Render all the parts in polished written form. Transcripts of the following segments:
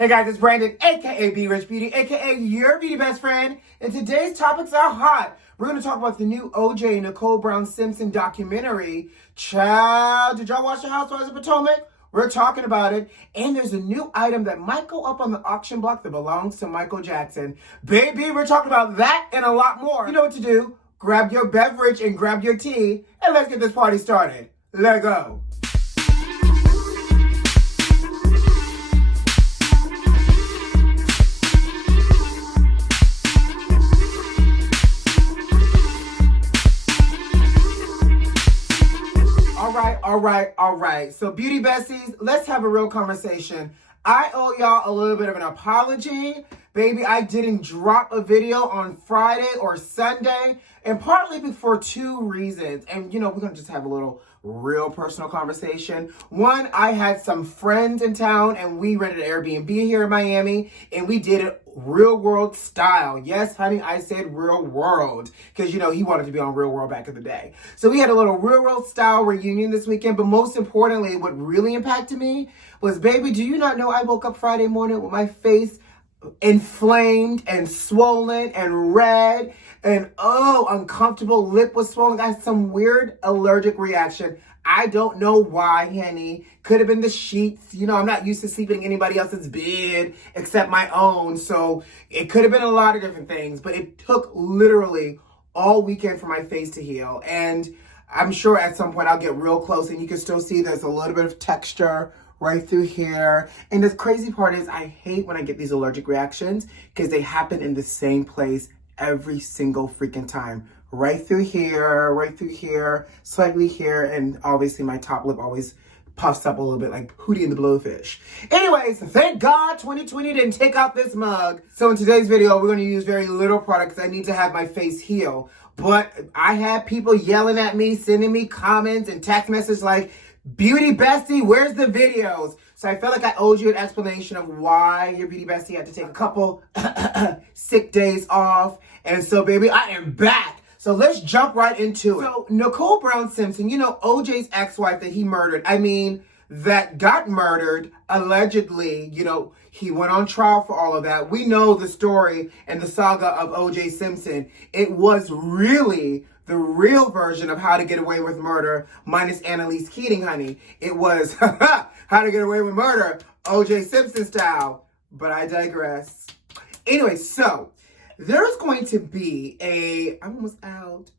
Hey guys, it's Brandon, aka B.Rich Beauty, aka your beauty best friend. And today's topics are hot. We're going to talk about the new OJ Nicole Brown Simpson documentary. Child, did y'all watch The Housewives of Potomac? We're talking about it. And there's a new item that might go up on the auction block that belongs to Michael Jackson. Baby, we're talking about that and a lot more. You know what to do. Grab your beverage and grab your tea, and let's get this party started. Let's go. All right. So beauty besties, let's have a real conversation. I owe y'all a little bit of an apology. Baby, I didn't drop a video on Friday or Sunday, and partly for two reasons. And we're gonna just have a little real personal conversation. One, I had some friends in town and we rented an Airbnb here in Miami and we did it real world style. Yes, honey, I said real world because he wanted to be on Real World back in the day. So we had a little real world style reunion this weekend, but most importantly, what really impacted me was, baby, do you not know I woke up Friday morning with my face inflamed and swollen and red and uncomfortable, lip was swollen. I had some weird allergic reaction. I don't know why, honey. Could have been the sheets. I'm not used to sleeping in anybody else's bed except my own. So it could have been a lot of different things, but it took literally all weekend for my face to heal. And I'm sure at some point I'll get real close and you can still see there's a little bit of texture right through here. And the crazy part is I hate when I get these allergic reactions because they happen in the same place every single freaking time. Right through here, slightly here, and obviously my top lip always puffs up a little bit like Hootie and the Blowfish. Anyways, thank God 2020 didn't take out this mug. So in today's video, we're going to use very little product because I need to have my face heal. But I had people yelling at me, sending me comments and text messages like, Beauty Bestie, where's the videos? So I felt like I owed you an explanation of why your Beauty Bestie had to take a couple sick days off. And so, baby, I am back. So let's jump right into it. So Nicole Brown Simpson, OJ's ex-wife that he murdered. That got murdered, allegedly. He went on trial for all of that. We know the story and the saga of OJ Simpson. It was really the real version of How to Get Away with Murder minus Annalise Keating, honey. It was How to Get Away with Murder, OJ Simpson style. But I digress. Anyway, so there's going to be I'm almost out.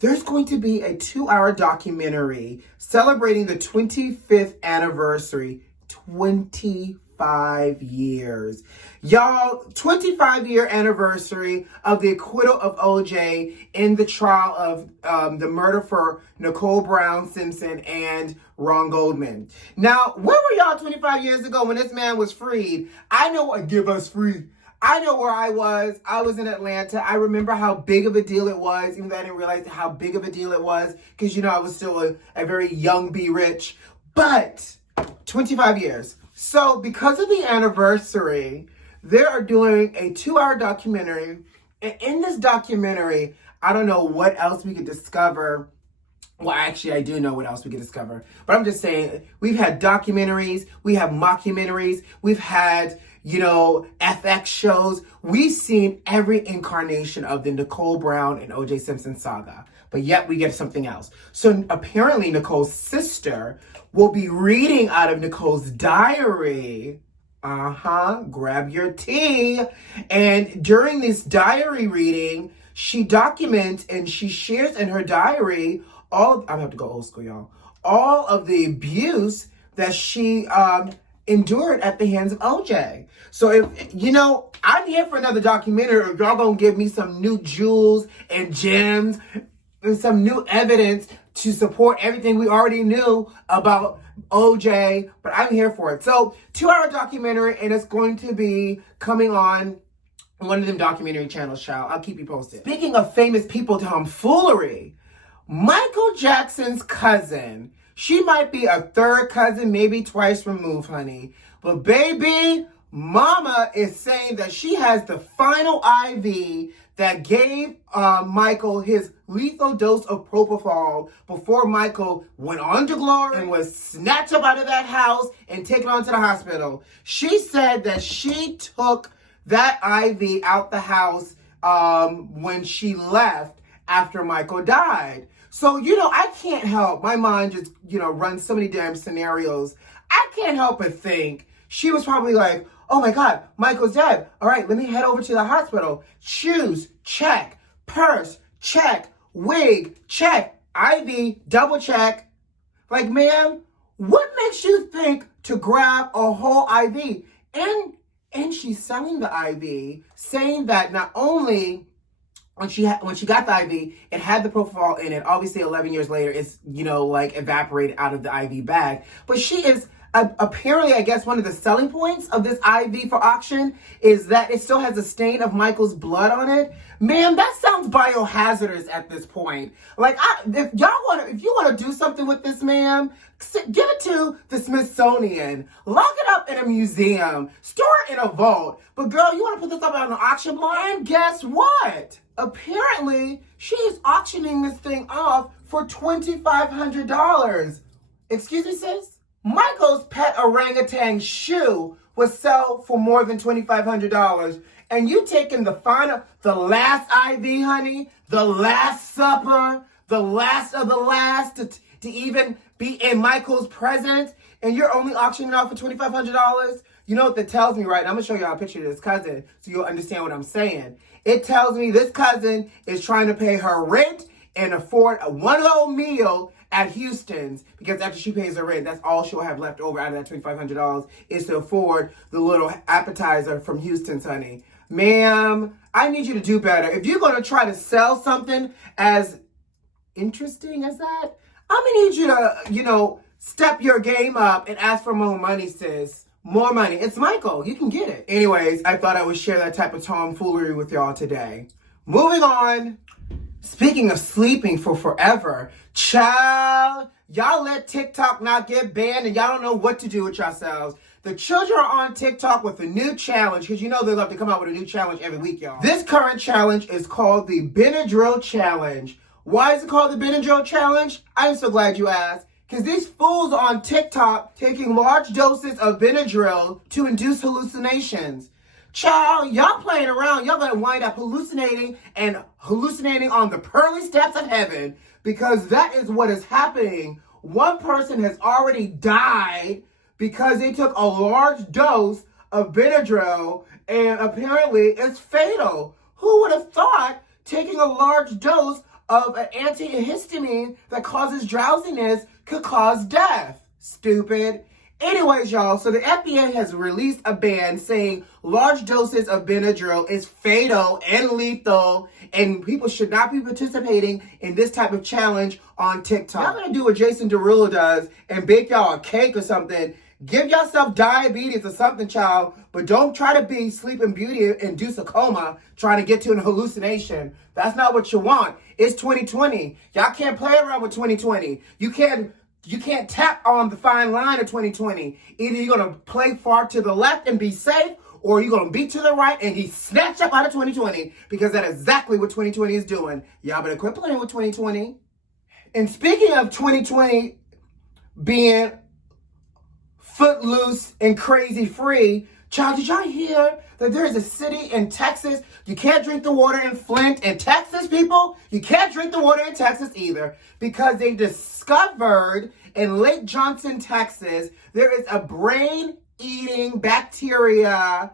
There's going to be a 2-hour documentary celebrating the 25th anniversary, 25 years. Y'all, 25-year anniversary of the acquittal of OJ in the trial of the murder for Nicole Brown Simpson and Ron Goldman. Now, where were y'all 25 years ago when this man was freed? I know what give us free. I know where I was. I was in Atlanta. I remember how big of a deal it was, even though I didn't realize how big of a deal it was, because, I was still a very young B.Rich. But 25 years. So because of the anniversary, they are doing a 2-hour documentary. And in this documentary, I don't know what else we could discover. Well, actually, I do know what else we could discover. But I'm just saying, we've had documentaries, we have mockumentaries, we've had, FX shows. We've seen every incarnation of the Nicole Brown and OJ Simpson saga. But yet we get something else. So apparently Nicole's sister will be reading out of Nicole's diary. Grab your tea. And during this diary reading, she documents and she shares in her diary I'm gonna have to go old school, y'all. All of the abuse that she endured at the hands of OJ. So if I'm here for another documentary. If y'all gonna give me some new jewels and gems and some new evidence to support everything we already knew about OJ, but I'm here for it. So 2-hour documentary, and it's going to be coming on one of them documentary channels, child. I'll keep you posted. Speaking of famous people tomfoolery, Michael Jackson's cousin, she might be a third cousin, maybe twice removed, honey. But baby, mama is saying that she has the final IV that gave Michael his lethal dose of propofol before Michael went on to glory and was snatched up out of that house and taken on to the hospital. She said that she took that IV out the house when she left after Michael died. So, I can't help. My mind just, runs so many damn scenarios. I can't help but think she was probably like, oh my God, Michael's dead. All right, let me head over to the hospital. Shoes, check. Purse, check. Wig, check. IV, double check. Like, ma'am, what makes you think to grab a whole IV? And she's selling the IV, saying that not only when she got the IV, it had the propofol in it. Obviously, 11 years later, it's, evaporated out of the IV bag. But she is apparently, I guess, one of the selling points of this IV for auction is that it still has a stain of Michael's blood on it. Man, that sounds biohazardous at this point. Like, if you want to do something with this, ma'am, give it to the Smithsonian. Lock it up in a museum. Store it in a vault. But girl, you want to put this up on an auction block? And guess what? Apparently, she is auctioning this thing off for $2,500. Excuse me, sis? Michael's pet orangutan shoe would sell for more than $2,500. And you taking the last IV, honey, the last supper, the last of the last to even be in Michael's presence, and you're only auctioning off for $2,500? You know what that tells me, right? I'm going to show y'all a picture of this cousin so you'll understand what I'm saying. It tells me this cousin is trying to pay her rent and afford one whole meal at Houston's, because after she pays her rent, that's all she'll have left over out of that $2,500 is to afford the little appetizer from Houston's, honey. Ma'am, I need you to do better. If you're going to try to sell something as interesting as that, I'm going to need you to, step your game up and ask for more money, sis. More money. It's Michael. You can get it. Anyways, I thought I would share that type of tomfoolery with y'all today. Moving on. Speaking of sleeping for forever, child, y'all let TikTok not get banned and y'all don't know what to do with yourselves. The children are on TikTok with a new challenge, because they love to come out with a new challenge every week, y'all. This current challenge is called the Benadryl Challenge. Why is it called the Benadryl Challenge? I'm so glad you asked. Because these fools on TikTok taking large doses of Benadryl to induce hallucinations. Child, y'all playing around, y'all gonna wind up hallucinating on the pearly steps of heaven, because that is what is happening. One person has already died because they took a large dose of Benadryl, and apparently it's fatal. Who would have thought taking a large dose of an antihistamine that causes drowsiness could cause death? Stupid. Anyways, y'all, so the FDA has released a ban saying large doses of Benadryl is fatal and lethal, and people should not be participating in this type of challenge on TikTok. Y'all gonna do what Jason Derulo does and bake y'all a cake or something. Give yourself diabetes or something, child, but don't try to be Sleeping Beauty and induce a coma trying to get to an hallucination. That's not what you want. It's 2020. Y'all can't play around with 2020. You can't tap on the fine line of 2020. Either you're going to play far to the left and be safe, or you're going to be to the right and get snatched up out of 2020, because that's exactly what 2020 is doing. Y'all better quit playing with 2020. And speaking of 2020 being footloose and crazy free, child, did y'all hear that there is a city in Texas? You can't drink the water in Flint and Texas, people. You can't drink the water in Texas either, because they discovered in Lake Johnson, Texas, there is a brain-eating bacteria.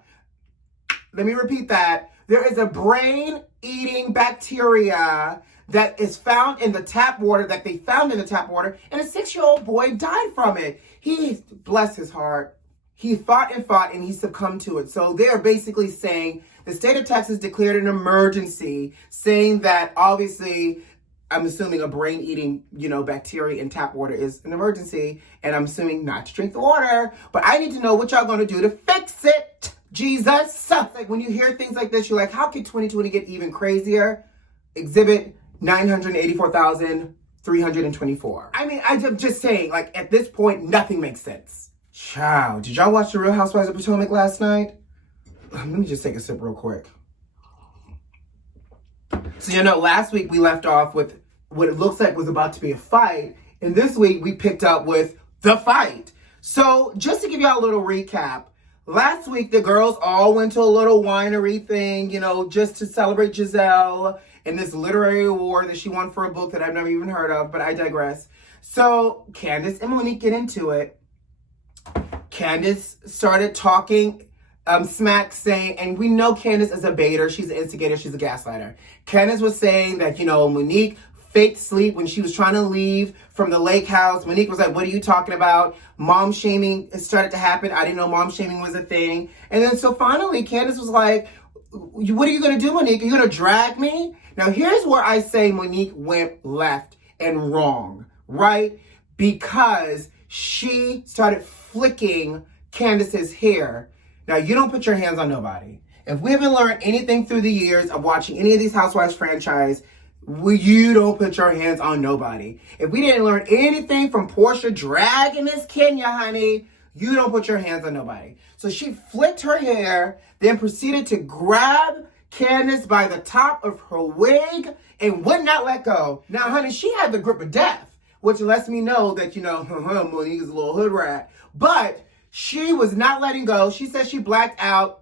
Let me repeat that. There is a brain-eating bacteria that is found in the tap water, that they found in the tap water, and a 6-year-old boy died from it. He, bless his heart, he fought and he succumbed to it. So they're basically saying the state of Texas declared an emergency, saying that obviously, I'm assuming a brain-eating, bacteria in tap water is an emergency, and I'm assuming not to drink the water. But I need to know what y'all gonna do to fix it, Jesus. Like, when you hear things like this, you're like, how could 2020 get even crazier? Exhibit 984,324. I mean, I'm just saying, like, at this point, nothing makes sense. Child, did y'all watch The Real Housewives of Potomac last night? Let me just take a sip real quick. So, last week we left off with what it looks like was about to be a fight. And this week we picked up with the fight. So just to give y'all a little recap, last week the girls all went to a little winery thing, just to celebrate Giselle and this literary award that she won for a book that I've never even heard of, but I digress. So Candace and Monique get into it. Candace started talking smack, saying, and we know Candace is a baiter, she's an instigator, she's a gaslighter. Candace was saying that, Monique faked sleep when she was trying to leave from the lake house. Monique was like, what are you talking about? Mom shaming started to happen. I didn't know mom shaming was a thing. And then so finally, Candace was like, what are you going to do, Monique? Are you going to drag me? Now, here's where I say Monique went left and wrong, right? Because she started flicking Candace's hair. Now, you don't put your hands on nobody. If we haven't learned anything through the years of watching any of these Housewives franchise, you don't put your hands on nobody. If we didn't learn anything from Portia dragging Miss Kenya, honey, you don't put your hands on nobody. So she flicked her hair, then proceeded to grab Candace by the top of her wig and would not let go. Now, honey, she had the grip of death, which lets me know that, Monique is a little hood rat. But she was not letting go. She said she blacked out.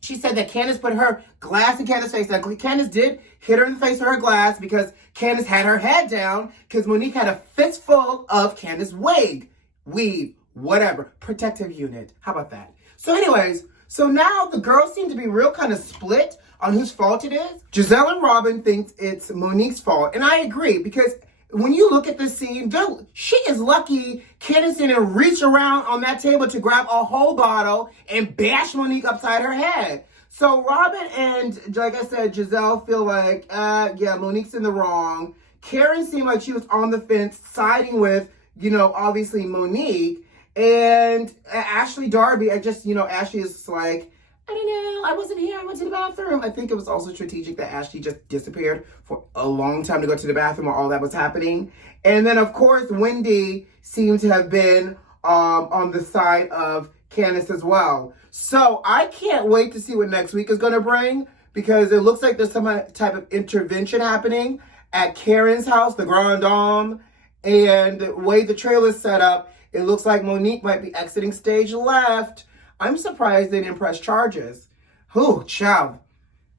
She said that Candace put her glass in Candace's face. Now, Candace did hit her in the face with her glass because Candace had her head down because Monique had a fistful of Candace's wig, weave, whatever, protective unit. How about that? So anyways, so now the girls seem to be real kind of split on whose fault it is. Giselle and Robin thinks it's Monique's fault. And I agree because when you look at this scene, she is lucky Candace didn't reach around on that table to grab a whole bottle and bash Monique upside her head. So Robin and, like I said, Giselle feel like, yeah, Monique's in the wrong. Karen seemed like she was on the fence, siding with, obviously Monique. And Ashley Darby, Ashley is like, I don't know, I wasn't here, I went to the bathroom. I think it was also strategic that Ashley just disappeared for a long time to go to the bathroom while all that was happening. And then, of course, Wendy seemed to have been on the side of Candace as well. So I can't wait to see what next week is going to bring because it looks like there's some type of intervention happening at Karen's house, the Grand Dame. And the way the trailer is set up, it looks like Monique might be exiting stage left. I'm surprised they didn't press charges. Whew, child.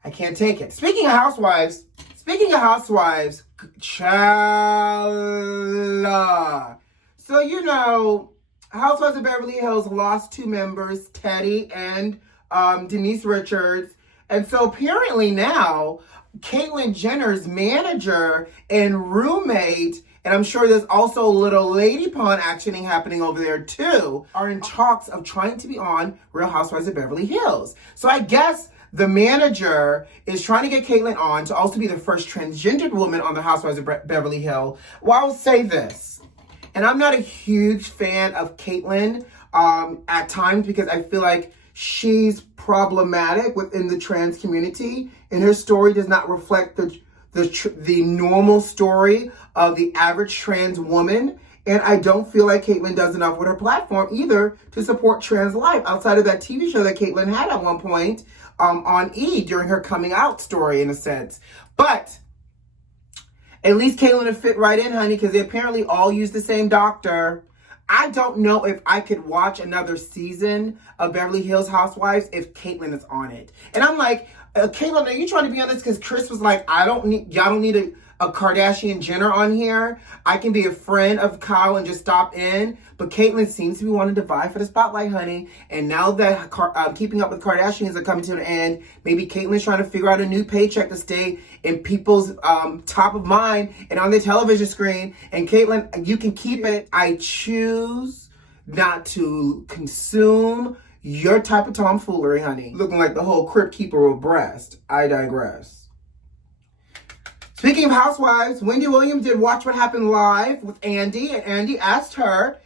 I can't take it. Speaking of housewives, child. So, Housewives of Beverly Hills lost 2 members, Teddy and Denise Richards. And so apparently now, Caitlyn Jenner's manager and roommate, and I'm sure there's also a little lady pawn actioning happening over there too, are in talks of trying to be on Real Housewives of Beverly Hills. So I guess the manager is trying to get Caitlyn on to also be the first transgendered woman on the Housewives of Beverly Hills. Well, I will say this, and I'm not a huge fan of Caitlyn at times because I feel like she's problematic within the trans community, and her story does not reflect the normal story of the average trans woman. And I don't feel like Caitlyn does enough with her platform either to support trans life outside of that TV show that Caitlyn had at one point on E! During her coming out story, in a sense. But at least Caitlyn would fit right in, honey, because they apparently all use the same doctor. I don't know if I could watch another season of Beverly Hills Housewives if Caitlyn is on it. And I'm like, Caitlyn, are you trying to be on this because Chris was like, y'all don't need a Kardashian Jenner on here. I can be a friend of Kyle and just stop in. But Caitlyn seems to be wanting to vie for the spotlight, honey. And now that Keeping Up with Kardashians are coming to an end, maybe Caitlyn's trying to figure out a new paycheck to stay in people's top of mind and on the television screen. And Caitlyn, you can keep it. I choose not to consume your type of tomfoolery, honey. Looking like the whole Crypt Keeper of breast. I digress. Speaking of housewives, Wendy Williams did Watch What Happened Live with Andy, and Andy asked her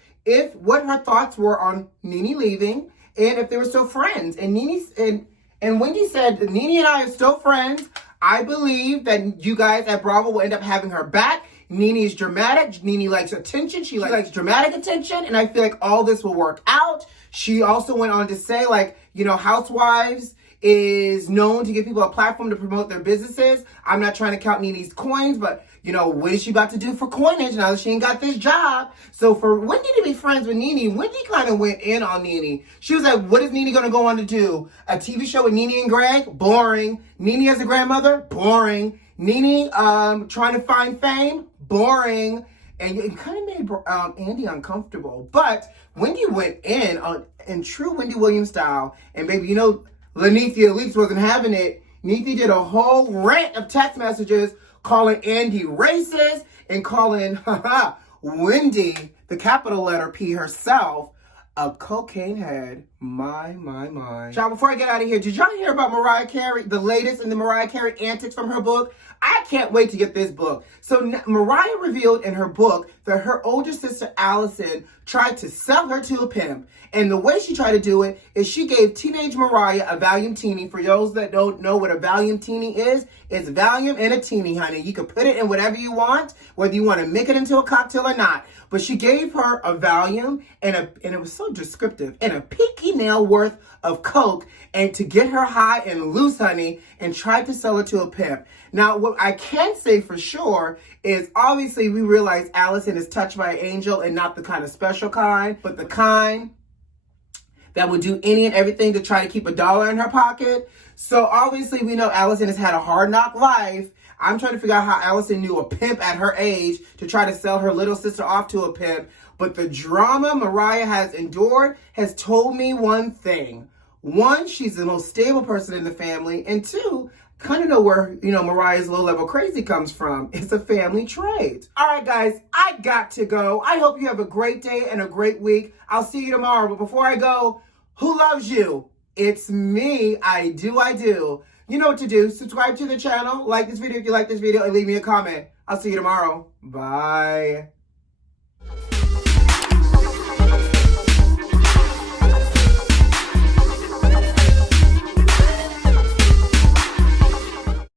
what her thoughts were on NENE leaving and if they were still friends. And Wendy said, NENE and I are still friends. I believe that you guys at Bravo will end up having her back. NENE is dramatic. NENE likes attention. She likes dramatic attention. And I feel like all this will work out. She also went on to say, Housewives is known to give people a platform to promote their businesses. I'm not trying to count NENE's coins, but you know, what is she about to do for coinage now that she ain't got this job? So for Wendy to be friends with NENE, Wendy kind of went in on NENE. She was like, what is NENE going to go on to do? A TV show with NENE and Greg? Boring. NENE as a grandmother? Boring. NENE trying to find fame? Boring. And it kind of made Andy uncomfortable. But Wendy went in true Wendy Williams style. And baby, you know, Lanithia Leaks wasn't having it. Nethi did a whole rant of text messages calling Andy racist and calling Wendy, the capital letter P herself, a cocaine head. My. Y'all, before I get out of here, did y'all hear about Mariah Carey, the latest in the Mariah Carey antics from her book? I can't wait to get this book. So Mariah revealed in her book that her older sister Allison tried to sell her to a pimp. And the way she tried to do it is she gave teenage Mariah a Valium Teeny. For those that don't know what a Valium Teeny is, it's Valium and a Teeny, honey. You can put it in whatever you want, whether you want to make it into a cocktail or not. But she gave her a Valium and it was so descriptive, and a pinky nail worth of coke, and to get her high and loose, honey, and tried to sell it to a pimp. Now, what I can say for sure is obviously we realize Allison is touched by an angel, and not the kind of special kind, but the kind that would do any and everything to try to keep $1 in her pocket. So obviously we know Allison has had a hard knock life. I'm trying to figure out how Allison knew a pimp at her age to try to sell her little sister off to a pimp. But the drama Mariah has endured has told me one thing. One, she's the most stable person in the family. And two, kind of know where, you know, Mariah's low-level crazy comes from. It's a family trait. All right, guys, I got to go. I hope you have a great day and a great week. I'll see you tomorrow. But before I go, who loves you? It's me. I do. You know what to do. Subscribe to the channel. Like this video if you like this video, and leave me a comment. I'll see you tomorrow. Bye.